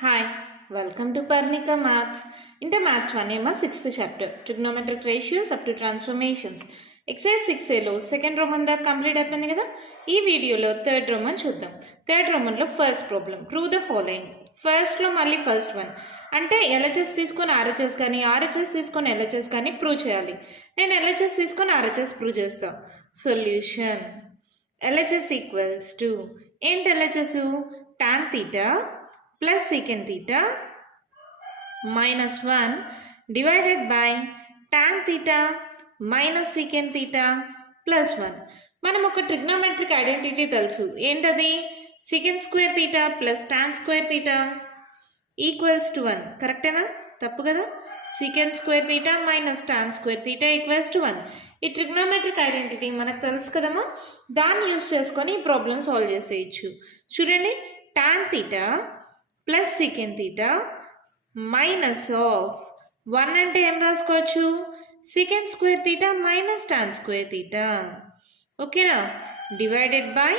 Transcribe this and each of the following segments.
Hi, welcome to Parnika Maths. Into Maths 1 6th chapter, Trigonometric Ratios up to Transformations. Exercise 6Aలో second Roman దాకా complete అయిపోయింది కదా. ఈ వీడియోలో థర్డ్ రోమన్ చూద్దాం. థర్డ్ రోమన్లో first problem, prove the following. ఫస్ట్లో మళ్ళీ ఫస్ట్ వన్ అంటే ఎల్హెచ్ఎస్ తీసుకొని ఆర్హెచ్ఎస్ కానీ ఆర్హెచ్ఎస్ తీసుకొని ఎల్హెచ్ఎస్ కానీ ప్రూవ్ చేయాలి. నేను ఎల్హెచ్ఎస్ తీసుకొని ఆర్హెచ్ఎస్ ప్రూవ్ చేస్తాను. సొల్యూషన్ ఎల్హెచ్ఎస్ ఈక్వల్స్ టు ఏంటి LHS tan theta plus secant theta minus 1 divided by tan theta minus secant theta plus 1. మనం ఒక ట్రిగ్నోమెట్రిక్ ఐడెంటిటీ తెలుసు. ఏంటది? secant square theta plus tan square theta equals to 1. కరెక్టేనా? తప్పు కదా. secant square theta minus tan square theta equals to 1. ఈ trigonometric identity మనకు తెలుసు కదమ్మా. దాన్ని యూజ్ చేసుకొని ఈ ప్రాబ్లమ్ సాల్వ్ చేసేయచ్చు. చూడండి, tan theta plus secant theta minus of 1 అంటే ఏం రాసుకోవచ్చు? secant square theta minus tan square theta. ఓకేనా? డివైడెడ్ బై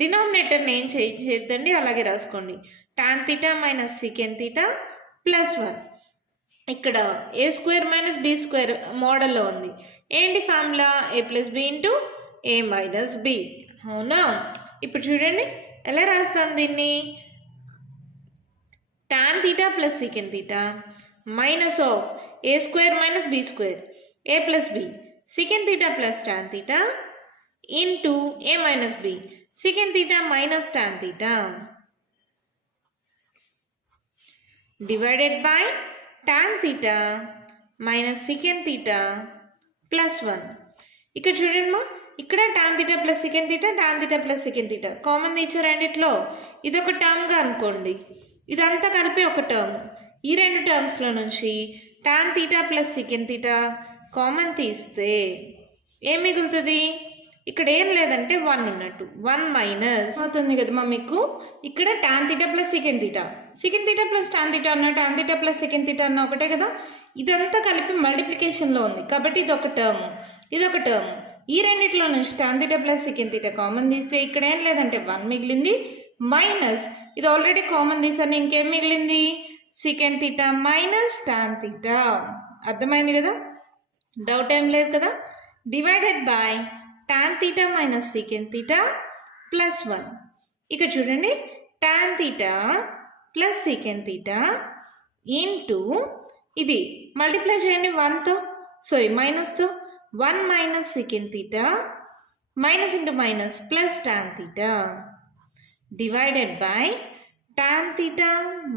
డినామినేటర్ని ఏం చేద్దండి, అలాగే రాసుకోండి. tan theta minus secant theta plus 1. ఇక్కడ ఏ స్క్వేర్ మైనస్ బి స్క్వేర్ మోడల్లో ఉంది. ఏంటి formula? A plus B into A minus B. అవునా? ఇప్పుడు చూడండి ఎలా రాస్తాం దీన్ని. tan theta plus secant theta minus of a square minus b square a plus b secant theta plus tan theta into a minus b secant theta minus tan theta divided by tan theta minus secant theta plus 1. ఇక్కడ చూడండి మా, ఇక్కడ tan theta plus secant theta tan theta plus secant theta common ఇచ్చారు రెండిట్లో. ఇదొక టర్మ్గా అనుకోండి, ఇదంతా కలిపి ఒక టర్మ్. ఈ రెండు టర్మ్స్లో నుంచి tan theta plus secant theta common తీస్తే ఏం మిగులుతుంది? ఇక్కడ ఏం లేదంటే 1 ఉన్నట్టు. 1 మైనస్ అవుతుంది కదమ్మా మీకు. ఇక్కడ tan theta plus secant theta plus tan theta అన్న tan theta plus secant theta అన్న ఒకటే కదా. ఇదంతా కలిపి మల్టిప్లికేషన్లో ఉంది కాబట్టి ఇదొక టర్మ్, ఇదొక టర్మ్. ఈ రెండిట్లో నుంచి tan theta plus secant theta common తీస్తే ఇక్కడ ఏం లేదంటే 1 మిగిలింది మైనస్ ఇది ఆల్రెడీ కామన్ తీసాను, ఇంకేం మిగిలింది? secant theta minus tan theta. అర్థమైంది కదా, డౌట్ ఏం లేదు కదా. Divided by tan theta minus secant theta plus 1. ఇక్కడ చూడండి, tan theta plus secant theta into ఇది మల్టిప్లై చేయండి 1తో, సారీ మైనస్తో. 1 minus secant theta minus into minus plus tan theta divided by tan theta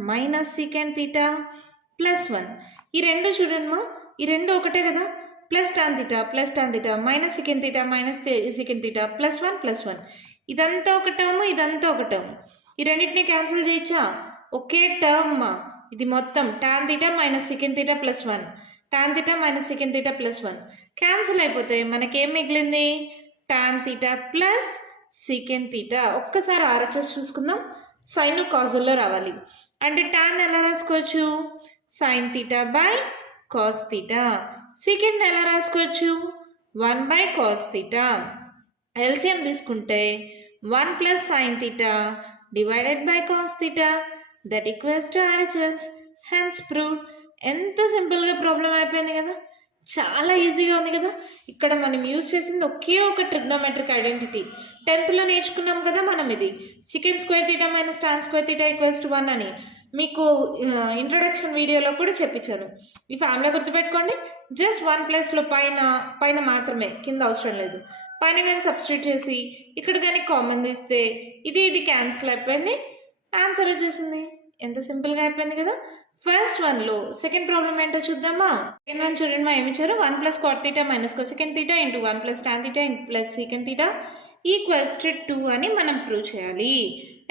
minus secant theta plus 1. ఈ రెండు చూడండి మా, ఈ రెండు ఒకటే కదా. Plus tan theta minus secant theta minus secant theta plus 1. ఇదంతా ఒక టర్మ్, ఇదంతా ఒక టర్మ్. ఈ రెండింటిని క్యాన్సిల్ చేయొచ్చా? ఒకే టర్మ్ మా ఇది మొత్తం. tan theta minus secant theta plus 1 tan theta minus secant theta plus 1 cancel అయిపోతే మనకేం మిగిలింది? tan theta plus secant theta. ఒక్కసారి ఆర్హెచ్ఎస్ చూసుకుందాం. సైన్ కాజుల్లో రావాలి అంటే tan ఎలా రాసుకోవచ్చు? sin theta by cos theta. secant ఎలా రాసుకోవచ్చు? 1 బై cos theta. ఎల్సిఎం తీసుకుంటే 1 plus sin theta divided by cos theta that equals to RHS. Hence proved. ఎంత సింపుల్గా ప్రాబ్లం అయిపోయింది కదా, చాలా ఈజీగా ఉంది కదా. ఇక్కడ మనం యూజ్ చేసింది ఒకే ఒక ట్రిగ్నోమెట్రిక్ ఐడెంటిటీ. 10th నేర్చుకున్నాం కదా మనం. ఇది secant square theta minus tan square theta equals to 1 అని మీకు ఇంట్రొడక్షన్ వీడియోలో కూడా చెప్పించాను. ఈ ఫార్ములా గుర్తుపెట్టుకోండి. జస్ట్ 1 ప్లస్లో పైన మాత్రమే, కింద అవసరం లేదు. పైన కానీ సబ్స్టిట్యూట్ చేసి ఇక్కడ కానీ కామన్ తీస్తే ఇది క్యాన్సిల్ అయిపోయింది, ఆన్సర్ వచ్చేసింది. ఎంత సింపుల్గా అయిపోయింది కదా. ఫస్ట్ వన్లో సెకండ్ ప్రాబ్లం ఏంటో చూద్దామా. సెకండ్ వన్ చూడండి మా, ఏమి ఇచ్చారు? 1 plus cot theta minus cosecant theta into 1 plus tan theta plus secant theta equals to 2 అని మనం ప్రూవ్ చేయాలి.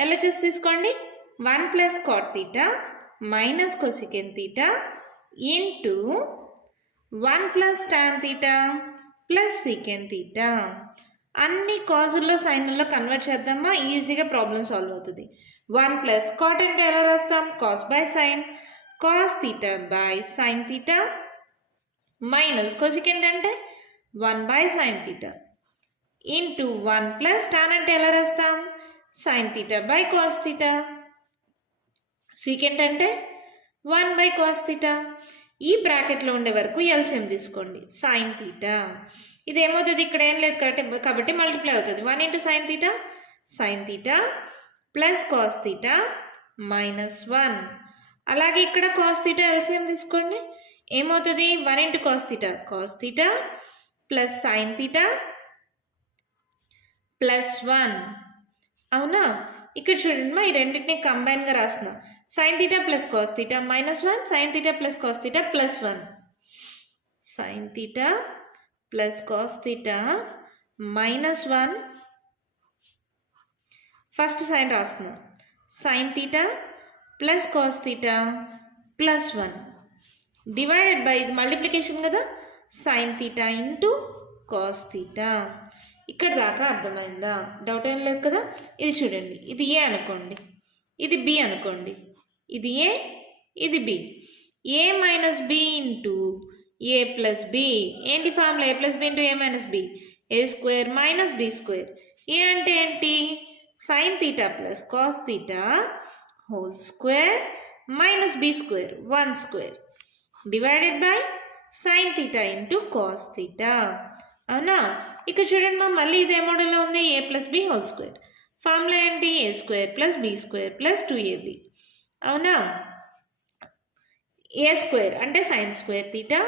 ఎల్హెచ్ఎస్ తీసుకోండి. 1 plus cot theta minus cosecant theta into 1 plus tan theta plus secant theta. అన్ని కాజుల్లో సైన్లలో convert చేద్దామా, ఈజీగా problem solve అవుతుంది. 1 plus cot అంటే ఎలా రాస్తాం? cos by sin, cos theta by sin theta minus cosecant అంటే 1 by sin theta into 1 plus tan అంటే ఎలా రాస్తాం? sin theta by cos theta secant అంటే 1/cos θ. ఈ బ్రాకెట్లో ఉండే వరకు ఎల్సిఎం తీసుకోండి. sin θ ఇది ఏమవుతుంది, ఇక్కడ ఏం లేదు కాబట్టి మల్టిప్లై అవుతుంది. 1 × sin θ ప్లస్ cos θ మైనస్ 1. అలాగే ఇక్కడ cos θ ఎల్సిఎం తీసుకోండి. ఏమవుతుంది, 1 × cos θ ప్లస్ sin θ ప్లస్ 1. అవునా, ఇక్కడ చూడండి మా, ఈ రెండింటిని కంబైన్గా రాస్తున్నా. sin θ plus cos θ minus 1, sin θ plus cos θ plus 1. sin θ plus cos θ minus 1. First sine రాస్తున్నా. sin θ plus cos θ plus 1 divided by, ఇది మల్టిప్లికేషన్ కదా, sin θ ఇంటూ cos θ. ఇక్కడ దాకా అర్థమైందా? డౌట్ ఏం లేదు కదా. ఇది చూడండి, ఇది ఏ అనుకోండి, ఇది బి అనుకోండి, ఇది ఏ, ఇది B. A minus B into A plus B. ఏంటి formula? A plus B into A minus B, A square minus B square. A అంటే ఏంటి, sin θ plus cos θ whole square minus B square 1 square divided by sin θ into cos θ. అవునా, ఇక్కడ చూడండి మా, మళ్ళీ ఇదే మోడల్లో ఉంది, A plus B whole square. Formula ఏంటి, A square plus B square plus 2ab. అవునా, ఏ స్క్వేర్ అంటే సైన్ స్క్వేర్ θ,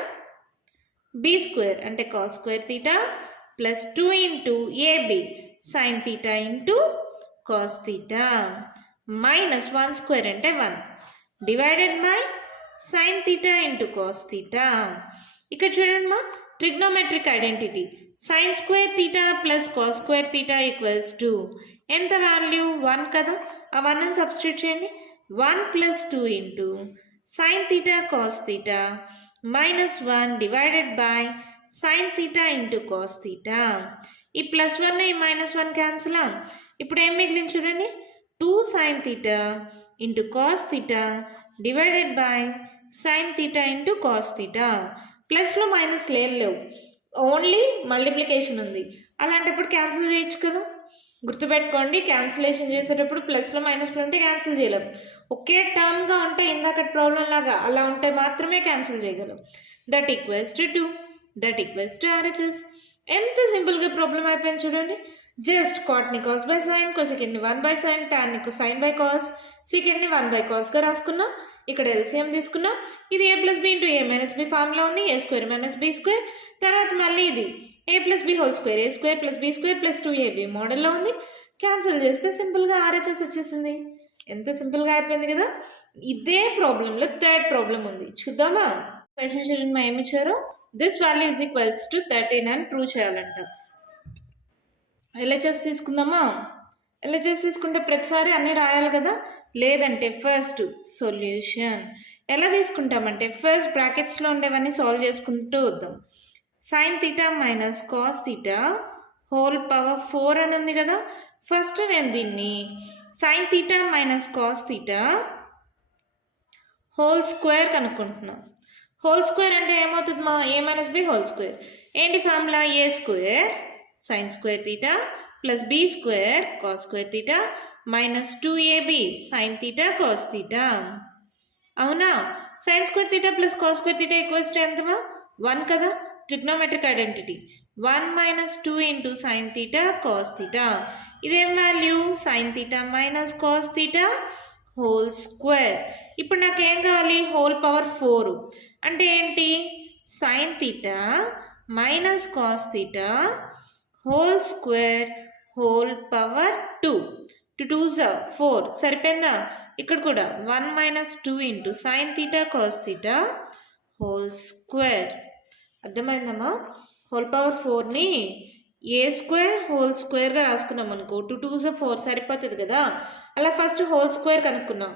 బి స్క్వేర్ అంటే cos square θ plus 2 into AB sine θ into cos θ minus 1 square అంటే 1 divided by sine θ into cos θ. ఇక్కడ చూడండి మా, trigonometric identity sine square θ plus cos square θ equals to ఎంత value, 1 కదా. ఆ 1 అని సబ్స్టిట్యూట్ చేయండి. 1 plus 2 into sine θ cos θ minus 1 divided by sine θ into cos θ. ఈ ప్లస్ 1 ఈ మైనస్ 1 క్యాన్సిల్. ఇప్పుడు ఏం మిగిలింది చూడండి, 2 sine θ into cos θ divided by sine θ into cos θ. ప్లస్లో మైనస్ లేవు, ఓన్లీ మల్టిప్లికేషన్ ఉంది. అలాంటప్పుడు క్యాన్సిల్ చేయొచ్చు కదా. గుర్తుపెట్టుకోండి, క్యాన్సిలేషన్ చేసేటప్పుడు ప్లస్లో మైనస్లో ఉంటే క్యాన్సిల్ చేయలేం. ఒకే టర్మ్గా ఉంటే ఇందాక ప్రాబ్లం లాగా అలా ఉంటే మాత్రమే క్యాన్సిల్ చేయగలం. That equals to 2, that equals to RHS. ఎంత సింపుల్గా ప్రాబ్లం అయిపోయింది చూడండి. జస్ట్ కాట్ని కాస్ బై సైన్, కొసెకెండ్ని 1/sin, టాన్ని సైన్ బై కాస్, సీకెండ్ని 1/cosగా రాసుకున్నాం. ఇక్కడ ఎల్సిఎం తీసుకున్నాం. ఇది A plus B into A minus B formula ఉంది, A square minus B square. తర్వాత మళ్ళీ ఇది A plus B whole square, A square plus B square plus 2ab మోడల్లో ఉంది. క్యాన్సిల్ చేస్తే సింపుల్గా RHS వచ్చేసింది. ఎంత సింపుల్గా అయిపోయింది కదా. ఇదే ప్రాబ్లంలో థర్డ్ ప్రాబ్లం ఉంది, చూద్దామా. క్వశ్చన్ చూడండి మా, ఏమి ఇచ్చారో, this value is equals to 13 అని ప్రూవ్ చేయాలంట. LHS తీసుకుందామా. LHS తీసుకుంటే ప్రతిసారి అన్నీ రాయాలి కదా. లేదంటే ఫస్ట్ సొల్యూషన్ ఎలా తీసుకుంటామంటే, ఫస్ట్ బ్రాకెట్స్లో ఉండేవన్నీ సాల్వ్ చేసుకుంటూ వద్దాం. sin θ minus cos θ whole power 4 అని ఉంది కదా. ఫస్ట్ నేను దీన్ని sin θ minus cos θ whole square కనుక్కుంటున్నా. హోల్ స్క్వేర్ అంటే ఏమవుతుంది మా, A minus B whole square. ఏంటి formula, A square sine square θ plus B square cos square θ minus 2ab sine θ cos θ. అవునా, sine square θ plus cos square θ equals to ఎంతమా, 1 కదా. Trigonometric identity 1 minus 2 into sine θ cos θ. ఇదేం value, sine θ minus cos θ whole square. ఇప్పుడు నాకు ఏం కావాలి, whole power 4 అంటే ఏంటి, sine θ minus cos θ whole square whole power 2. 2 2s 4 సరిపోయిందా. ఇక్కడ కూడా 1 minus 2 into sine θ cos θ whole square. అర్థమైందమ్మా. హోల్ పవర్ 4ని ఏ స్క్వేర్ హోల్ స్క్వేర్గా రాసుకున్నాం అనుకో, 2 2s 4 సరిపోతుంది కదా. అలా ఫస్ట్ హోల్ స్క్వేర్ కనుక్కున్నాం,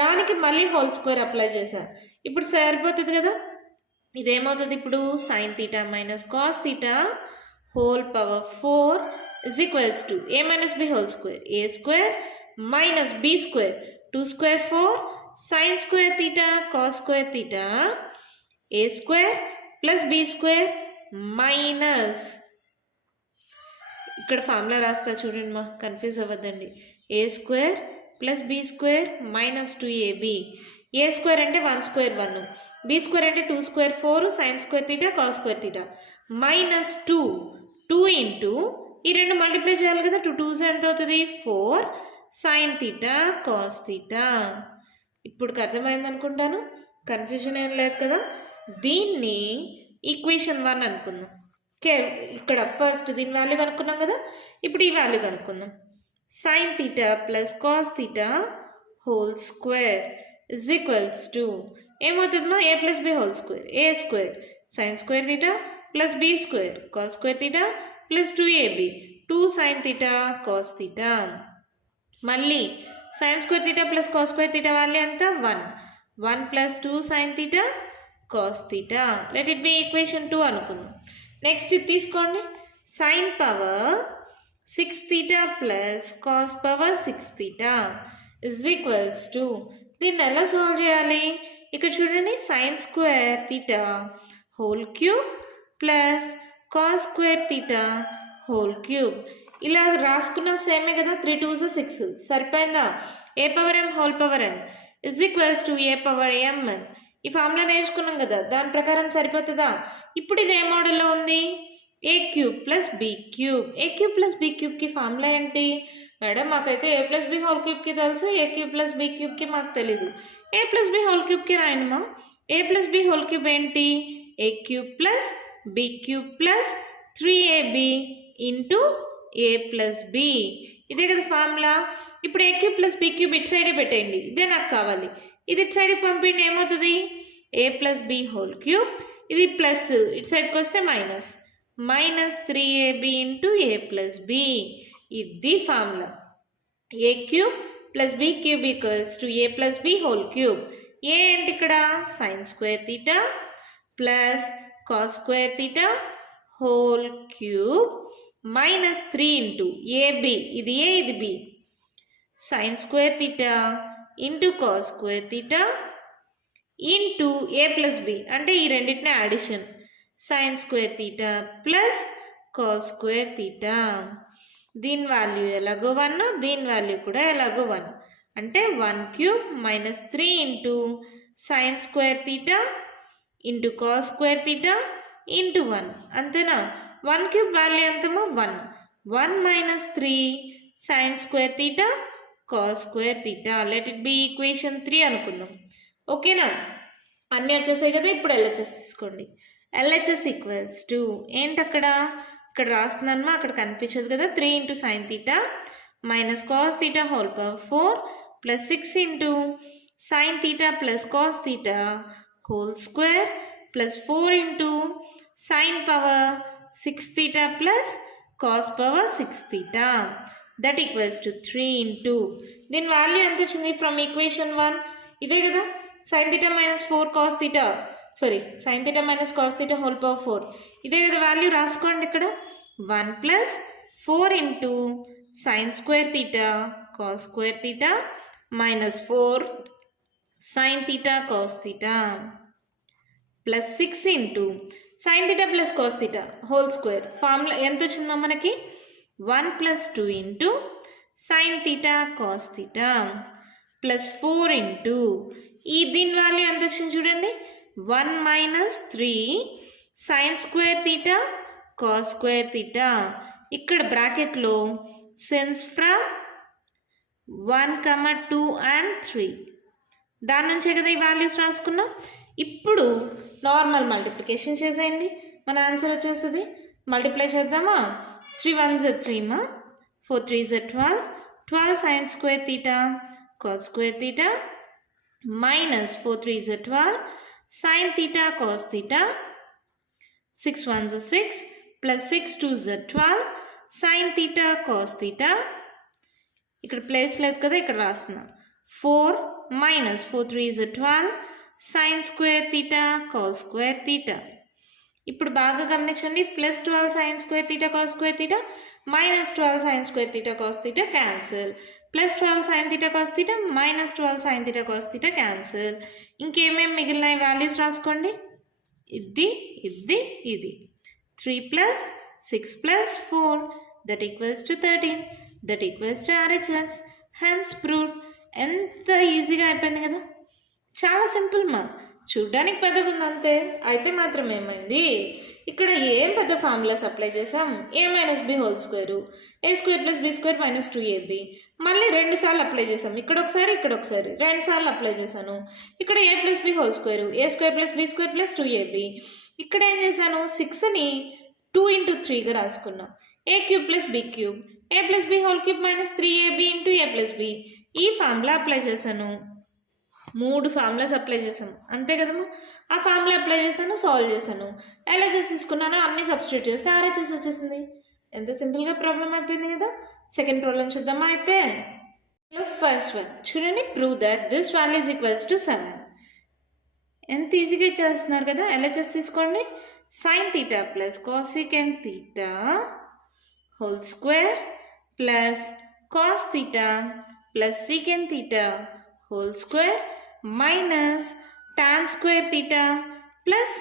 దానికి మళ్ళీ హోల్ స్క్వేర్ అప్లై చేశాను. ఇప్పుడు సరిపోతుంది కదా. ఇదేమవుతుంది ఇప్పుడు, sine θ minus cos θ whole power 4 is equals to a minus b whole square, a square minus b square, 2 square 4 sin square theta cos square theta, a square plus b square minus, ఇక్కడ formula రాస్తా చూడండి మా, confuse అవ్వద్దండి. A square plus b square minus 2ab. A square అంటే 1 square 1, b square అంటే 2 square 4 sine square theta cos square theta minus 2 into ఈ రెండు multiply చేయాలి కదా, 2 2 ఎంత అవుతుంది 4 సైన్ తీటా కాస్ తీటా. ఇప్పుడు అర్థమైంది అనుకుంటాను, కన్ఫ్యూజన్ ఏం లేదు కదా. దీన్ని ఈక్వేషన్ 1 అనుకుందాం. ఓకే, ఇక్కడ ఫస్ట్ దీని వాల్యూ కనుక్కున్నాం కదా, ఇప్పుడు ఈ వాల్యూ కనుక్కుందాం. Sine theta plus cos theta whole square is equals to ఏమవుతుందమ్మా, a plus B whole square, A square sine square theta plus B square cos square theta plus 2ab 2 sine theta cos theta. మళ్ళీ sine square theta plus cos square theta value ఎంత 1 plus 2 sine theta cos theta. Let it be equation 2 అనుకుందాం. Next ఇది తీసుకోండి, sine power 6 theta plus cos power 6 theta is equals to, దీన్ని ఎలా solve చేయాలి, ఇక్కడ చూడండి sine square theta whole cube plus cos square theta whole cube. ఇలా రాసుకున్న సేమే కదా, 3 2 6 సరిపోయిందా. A power m whole power n is equals to a power mn. ఈ ఫార్ములా నేర్చుకున్నాం కదా, దాని ప్రకారం సరిపోతుందా. ఇప్పుడు ఇది ఏ మోడల్లో ఉంది, a cube plus b cube. A cube plus b క్యూబ్కి ఫార్ములా ఏంటి మేడం, మాకైతే ఏ ప్లస్ బి హోల్ క్యూబ్కి తెలుసు, ఏ క్యూబ్ ప్లస్ బి క్యూబ్కి మాకు తెలీదు. ఏ ప్లస్ బి హోల్ క్యూబ్కి రాయనమా. A plus B whole cube ఏంటి, a cube plus b cube plus 3ab into A plus b. ఇదే కదా ఫార్ములా. ఇప్పుడు a cube plus b cube ఇటు సైడే పెట్టేయండి, ఇదే నాకు కావాలి. ఇది ఇటు సైడ్కి పంపిండి, ఏమవుతుంది a plus B whole cube, ఇది ప్లస్ ఇటు సైడ్కి వస్తే మైనస్ 3ab ఇంటూ ఏ ప్లస్ బి. ఇది formula. A cube plus b cube equals to a plus B whole cube. A అంటే ఇక్కడ sine square theta plus cos square theta whole cube minus 3 into ab, ఇది ఏ ఇది b, sine square theta into cos square theta into ఏ plus b అంటే ఈ రెండింటిని addition sign square theta plus cos square theta. దీని value ఎలాగో 1, దీని value కూడా ఎలాగో 1, అంటే 1 cube minus 3 into sine square theta into cos square theta into 1, అంతేనా. 1 క్యూబ్ వాల్యూ ఎంతమో 1 minus 3 sine square theta cos square theta. Let it be equation 3 అనుకుందాం. ఓకేనా, అన్నీ వచ్చేసాయి కదా. ఇప్పుడు ఎల్హెచ్ఎస్ తీసుకోండి. ఎల్హెచ్ఎస్ ఈక్వల్స్ టు ఏంటి, ఇక్కడ రాస్తున్నాను, అక్కడ కనిపించదు కదా, 3 into sine theta minus cos theta whole power 4 plus 6 into sine theta plus cos theta whole square plus 4 into sine power 6 theta plus cos power 6 theta that equals to 3 into దీని value ఎంత వచ్చింది from equation 1, ఇదే కదా, sine theta minus 4 cos theta sine theta minus cos theta whole power 4, ఇదే కదా value రాసుకోండి. ఇక్కడ 1 plus 4 into sine square theta cos square theta minus 4 sign theta cos theta plus 6 into sine theta plus cos theta whole square. Formula ఎంత వచ్చిందో మనకి 1 plus 2 into sine theta cos theta plus 4 into దీని value ఎంత వచ్చింది చూడండి, 1 minus 3 sine square theta cos square theta. ఇక్కడ బ్రాకెట్లో since from 1, 2 and 3 దాని నుంచే కదా ఈ వాల్యూస్ రాసుకున్నాం. ఇప్పుడు నార్మల్ మల్టిప్లికేషన్ చేసేయండి, మన ఆన్సర్ వచ్చేస్తుంది. మల్టిప్లై చేద్దామా, 3 1s 3 మా, 4 3s 12 sign square theta cos square theta minus 4 3s 12 sin theta cos theta 6 1s 6 plus 6 2s 12 sin theta cos theta. ఇక్కడ ప్లేస్ లేదు కదా, ఇక్కడ రాస్తున్నా 4 minus 4 3s 12 sin square theta cos square theta. ఇప్పుడు బాగా గమనించండి, plus 12 sin square theta cos square theta minus 12 sin square theta cos theta cancel, plus 12 sin theta cos theta minus 12 sin theta cos theta cancel. ఇంకేమేమి మిగిలినాయి values రాసుకోండి, ఇది 3 plus 6 plus 4 that equals to 13 that equals to RHS. Hence proved. ఎంత ఈజీగా అయిపోయింది కదా, చాలా simple మా. చూడ్డానికి పెద్దగా ఉంది అంతే, అయితే మాత్రం ఏమైంది, ఇక్కడ ఏం పెద్ద ఫార్ములాస్ అప్లై చేసాం, a minus B whole square, a square plus B square minus 2ab, మళ్ళీ 2 సార్లు అప్లై చేసాం, ఇక్కడ ఒకసారి 2 సార్లు అప్లై చేశాను. ఇక్కడ a plus B whole square, a square plus B square plus 2ab. ఇక్కడ ఏం చేశాను, 6ని 2 into 3గా రాసుకున్నాం. A cube plus b cube, a plus B whole cube minus 3ab into A plus b. ఈ ఫార్ములా అప్లై చేశాను. 3 formulas apply చేశాను అంతే కదమ్మా. ఆ ఫార్ములా అప్లై చేశాను, సాల్వ్ చేశాను. ఎలా తీసుకున్నానో అన్ని సబ్స్టిట్యూట్ చేస్తే ఆర్హెచ్ఎస్ వచ్చేసింది. ఎంత సింపుల్గా ప్రాబ్లం అయిపోయింది కదా. సెకండ్ ప్రాబ్లం చూద్దామా అయితే. ఫస్ట్ వన్ చూడండి, prove that this value is equals to 7. ఎంత ఈజీగా చేస్తున్నారు కదా. ఎలా చేసి తీసుకోండి, sin theta plus cosecant theta whole square plus cos theta plus secant theta whole square minus tan square theta plus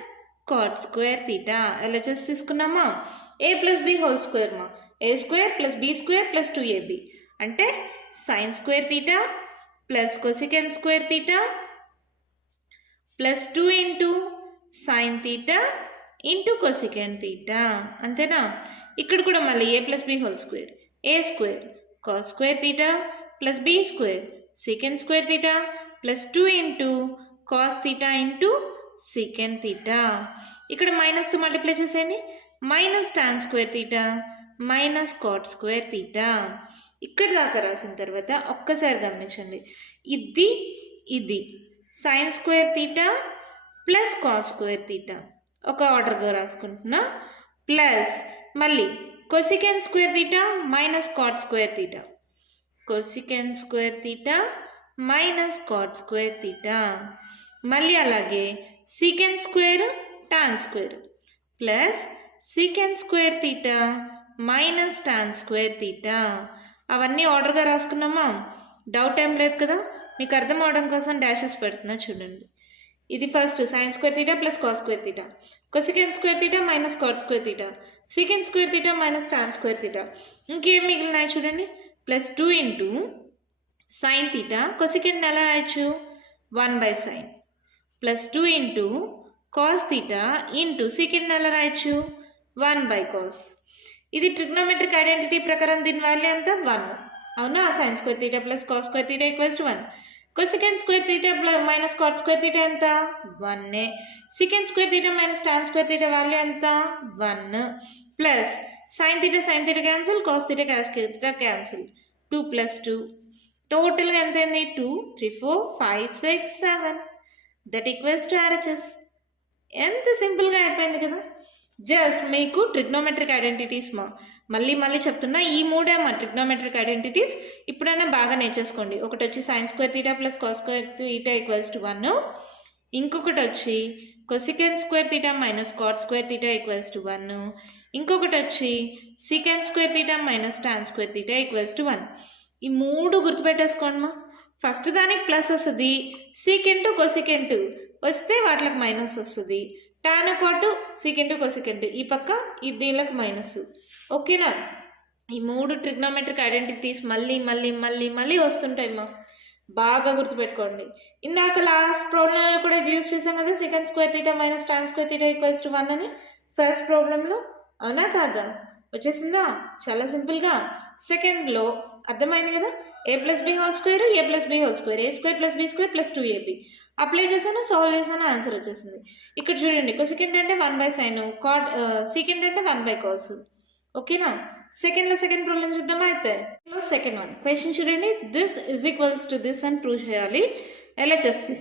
cot square theta. ఎలా చేసి తీసుకున్నామా, a plus b whole square మా, a square plus b square plus 2ab అంటే sin square theta plus cosecant square theta plus 2 into sin theta into cosecant theta అంతేనా. ఇక్కడ కూడా మళ్ళీ a plus B whole square, A square cos square theta plus B square secant square theta plus 2 into cos theta into secant theta. ఇక్కడ మైనస్తో multiply చేసేయండి, minus tan square theta minus cot square theta. ఇక్కడ దాకా రాసిన తర్వాత ఒక్కసారి గమనించండి, ఇది sine square theta plus cos square theta ఒక ఆర్డర్గా రాసుకుంటున్నా, ప్లస్ మళ్ళీ cosecant square theta minus cot square theta, cosecant square theta minus cot square theta, మళ్ళీ అలాగే secant square tan square plus secant square theta minus tan square theta. అవన్నీ ఆర్డర్గా రాసుకున్నామా. Doubt ఏం లేదు కదా. మీకు అర్థం అవడం కోసం డాషెస్ పెడుతున్నా చూడండి. ఇది first sine square theta plus cos square theta, cosecant square theta minus cot square theta, secant square theta minus tan square theta. ఇంకేం మిగిలినాయి చూడండి, plus 2 into sine theta, cosecant ఎలా రాయొచ్చు 1/sin, plus 2 into cos theta into secant ఎలా రాయొచ్చు 1/cos. ఇది trigonometric identity ప్రకారం దీని వాల్యూ ఎంత 1 అవునా. Sine square theta plus cos square theta equals to 1. Cosecant square theta minus cot square theta ఎంత 1. Secant square theta minus tan square theta value ఎంత 1. Plus sine theta cancel, cos theta cancel, 2 plus 2 టోటల్గా ఎంత అయింది 2 3 4 5 6 7. That equals to RHS. ఎంత సింపుల్గా అయిపోయింది కదా. Just మీకు ట్రిగ్నోమెట్రిక్ ఐడెంటిటీస్ మళ్ళీ చెప్తున్నా, ఈ 3 మా ట్రిగ్నోమెట్రిక్ ఐడెంటిటీస్. ఇప్పుడైనా బాగా నేర్చేసుకోండి. ఒకటి వచ్చి sine square theta plus cos square theta equals to 1, ఇంకొకటి వచ్చి cosecant square theta minus cot square theta equals to 1, ఇంకొకటి వచ్చి secant square theta minus tan square theta equals to 1. ఈ 3 గుర్తుపెట్టేసుకోండి మా. ఫస్ట్ దానికి ప్లస్ వస్తుంది, సీకెంట్ కొసికెంట్ వస్తే వాటికి మైనస్ వస్తుంది, టాన్ కాటు సీకెంట్ కొసికెంట్ ఈ పక్క దీనికి మైనస్. ఓకేనా. ఈ 3 ట్రిగ్నోమెట్రిక్ ఐడెంటిటీస్ మళ్ళీ వస్తుంటాయి మా, బాగా గుర్తుపెట్టుకోండి. ఇందాక లాస్ట్ ప్రాబ్లంలో కూడా యూజ్ చేసాం కదా, second square theta minus tan square theta equals to 1 అని ఫస్ట్ ప్రాబ్లంలో. అవునా కాదా, వచ్చేసిందా చాలా సింపుల్గా. సెకండ్లో అర్థమైంది కదా, a plus B whole square, a plus B whole square, A square plus B square plus 2ab apply చేశాను, సాల్వ్ చేశాను, ఆన్సర్ వచ్చేసింది. ఇక్కడ చూడండి, కొసికెంట్ అంటే 1/sin, కాట్ సీకెంట్ అంటే 1/cos. ఓకేనా. సెకండ్ ప్రాబ్లం చూద్దామా అయితే. సెకండ్ వన్ క్వశ్చన్ చూడండి, this is equals to this అని ప్రూవ్ చేయాలి. ఎలా చేసి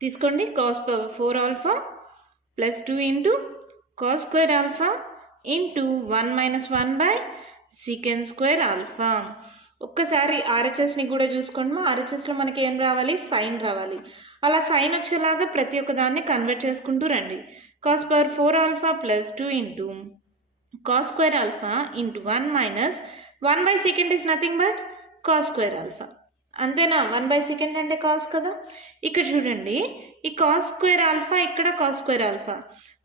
తీసుకోండి, cos power 4 alpha plus 2 into cos square alpha into 1 - 1/సీకెంట్ స్క్వేర్ ఆల్ఫా. ఒక్కసారి ఆర్హెచ్ఎస్ని కూడా చూసుకోండి మా. ఆర్హెచ్ఎస్లో మనకి ఏం రావాలి, సైన్ రావాలి. అలా సైన్ వచ్చేలాగా ప్రతి ఒక్క దాన్ని కన్వర్ట్ చేసుకుంటూ రండి. Cos power 4 alpha plus 2 into cos square alpha into 1 - 1/secant is nothing but cos square alpha. అంతేనా? 1/sec అంటే కాస్ కదా. ఇక్కడ చూడండి, ఈ కాస్ స్క్వేర్ ఆల్ఫా, ఇక్కడ కాస్ స్క్వేర్ ఆల్ఫా.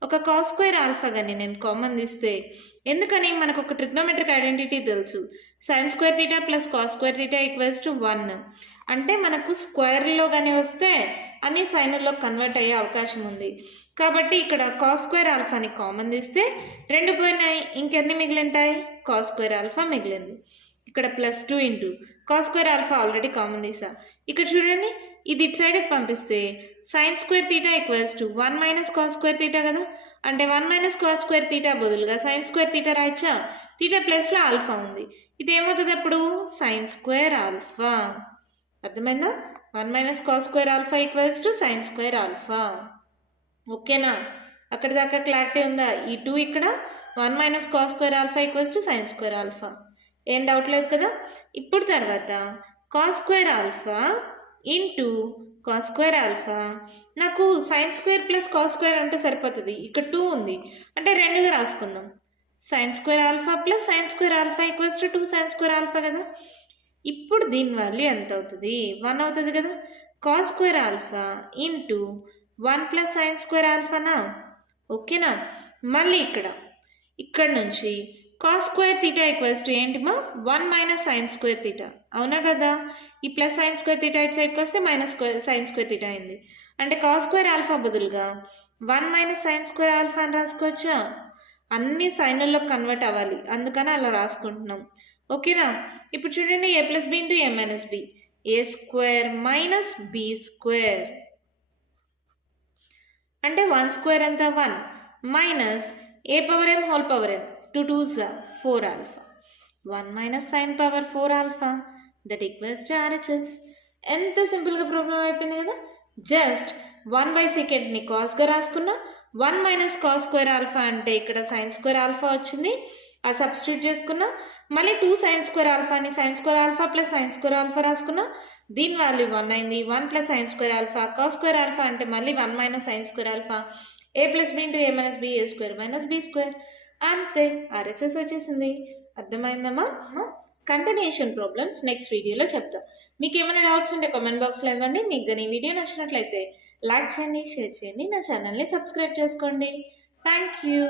ఒక కాస్ స్క్వేర్ ఆల్ఫా కానీ నేను కామన్ తీస్తే, ఎందుకని మనకు ఒక ట్రిగ్నోమెట్రిక్ ఐడెంటిటీ తెలుసు, sign square theta plus cos square theta equals to 1. అంటే మనకు స్క్వేర్లో కానీ వస్తే అన్ని సైన్లో కన్వర్ట్ అయ్యే అవకాశం ఉంది. కాబట్టి ఇక్కడ కాస్ స్క్వేర్ ఆల్ఫాని కామన్ తీస్తే 2 పోయినాయి, ఇంకెన్ని మిగిలింటాయి? కాస్ స్క్వేర్ ఆల్ఫా మిగిలింది. ఇక్కడ +2 into cos square alpha already common తీసా. ఇక్కడ చూడండి, ఇది ఇటు సైడ్కి పంపిస్తే sign square theta equals to 1 minus cos square theta కదా. అంటే 1 మైనస్ కాస్ స్క్వేర్ తీటా బదులుగా సైన్ స్క్వేర్ తీటా రాయచ్చా? తీటా ప్లస్లో ఆల్ఫా ఉంది, ఇది ఏమవుతుంది అప్పుడు? Sign square alpha. అర్థమైందా? 1 minus cos square alpha equals to sine square alpha. ఓకేనా? అక్కడ దాకా క్లారిటీ ఉందా? ఈ 2 ఇక్కడ 1 minus cos square alpha equals to sine square alpha. ఏం డౌట్ లేదు కదా. ఇప్పుడు తర్వాత cos square alpha into cos square alpha, నాకు sine square plus cos square అంటే సరిపోతుంది. ఇక్కడ 2 ఉంది అంటే 2గా రాసుకుందాం. Sine square alpha plus sine square alpha equals to 2 sine square alpha కదా. ఇప్పుడు దీని వాల్యూ ఎంత అవుతుంది? 1 అవుతుంది కదా. Cos square alpha into 1 plus sine square ఆల్ఫానా. ఓకేనా? మళ్ళీ ఇక్కడ నుంచి cos square theta equals to ఏంటిమా? 1 మైనస్ సైన్ స్క్వేర్ తీటా. అవునా కదా. ఈ ప్లస్ సైన్ స్క్వేర్ తీటా ఇటు సైడ్కి వస్తే మైనస్ సైన్ స్క్వేర్ తీటా అయింది. అంటే కాస్ స్క్వేర్ ఆల్ఫా బదులుగా 1 మైనస్ సైన్ స్క్వేర్ ఆల్ఫా అని రాసుకోవచ్చా? అన్ని సైన్లలో కన్వర్ట్ అవ్వాలి, అందుకని అలా రాసుకుంటున్నాం. ఓకేనా? ఇప్పుడు చూడండి, a plus B into A minus B, A square minus B square అంటే 1 స్క్వేర్ ఎంత? 1 minus a power m whole power n, 2 2s 4 alpha, 1 minus sine power 4 alpha that equals to RHS. ఎంత సింపుల్గా ప్రాబ్లం అయిపోయింది కదా. Just 1/secని కాస్గా రాసుకున్నా, 1 minus cos square alpha అంటే ఇక్కడ sine square alpha వచ్చింది, ఆ సబ్స్టిట్యూట్ చేసుకున్నా. మళ్ళీ 2 సైన్ స్క్వేర్ ఆల్ఫాని sine square alpha plus sine square alpha రాసుకున్నా, దీని వాల్యూ 1 అయింది. 1 plus sine square alpha cos square alpha అంటే మళ్ళీ 1 minus sine square alpha, a plus B into A minus B, A square minus B square. అంతే, RHS వచ్చేసింది. అర్థమైందమ్మా? Continuation problems next వీడియోలో చెప్తా. మీకు ఏమైనా డౌట్స్ ఉంటే కామెంట్ బాక్స్లో ఇవ్వండి. మీకు కానీ ఈ వీడియో నచ్చినట్లయితే లైక్ చేయండి, షేర్ చేయండి, నా ఛానల్ని సబ్స్క్రైబ్ చేసుకోండి. Thank you.